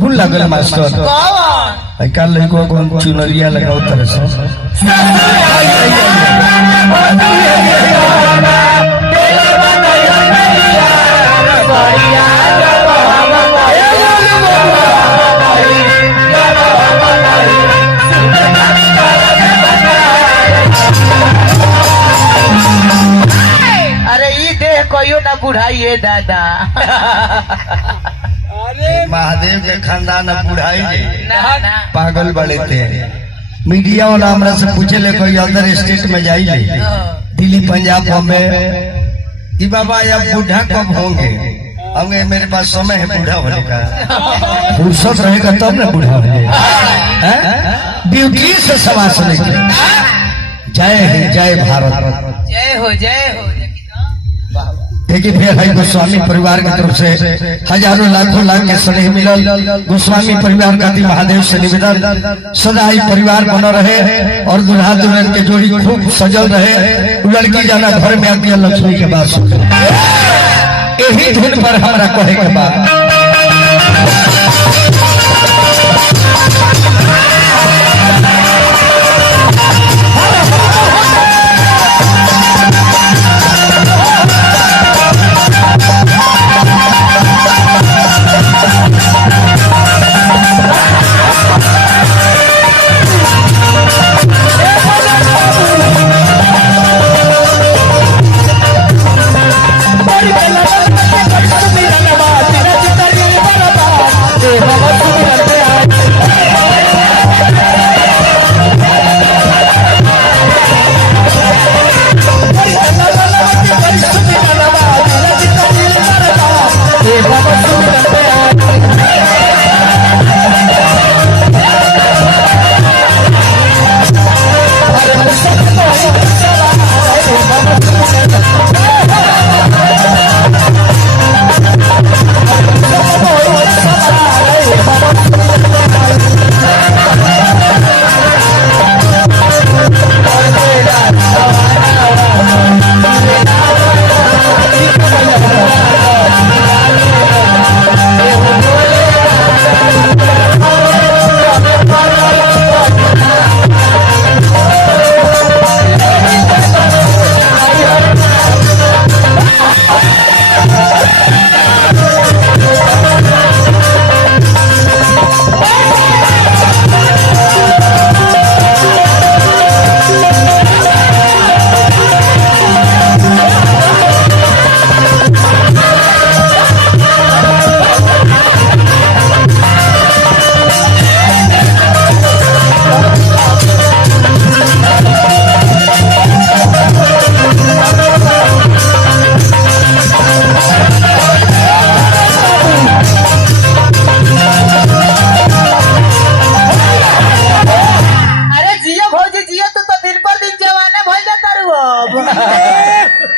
भूल लगल मास्टर कल लड़को को चुनरिया लगाओ तरह से अरे ये देह कोई ना बुढ़ाइए दादा। महादेव के खानदान बुढ़ाई ना ना पागल बड़े थे। मीडिया वाला हमरा से पूछे ले कोई अदर स्टेट में जाइए दिल्ली पंजाब बॉम्बे कि बाबा अब बूढ़ा कब होंगे। होंगे मेरे पास समय है बूढ़ा होने का। फुर्सत रहेगा तब ना बूढ़ा होंगे। ड्यूटी से सवाल सुनेंगे। जय हिंद जय भारत जय हो जय हो। देखिए फिर है गोस्वामी परिवार की तरफ से हजारों लाखों लाख के स्नेह मिलल। गोस्वामी परिवार का महादेव से निवेदन सदा ही परिवार बना रहे और दुल्हा दुल्हन के जोड़ी खूब सजल रहे। लड़की जाना घर में आती है लक्ष्मी के बाद यही धुन पर हमारा कहे के बाद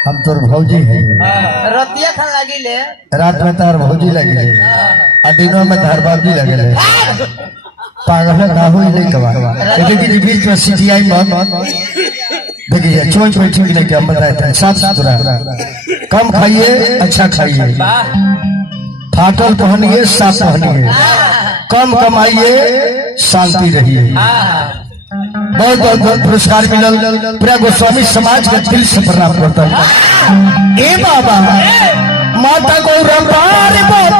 हम तोर भौजी है रतिया खान लगी ले रात में तार भौजी लगी है दिनों में तार बाबी लगे है पागल ना हो नहीं कवा लेकिन बीच में सीटीआई में देखिए चोच बैठी नहीं क्या बताए थे साफ सुथरा कम खाइए अच्छा खाइए फाटल पहनिए साफ पहनिए कम कमाइए शांति रहिए। बहुत बहुत पुरस्कार मिलल पूरा गोस्वामी समाज का दिल से प्रणाम करता हूँ। ए बाबा माता गौरव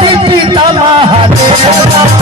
पिता महादेव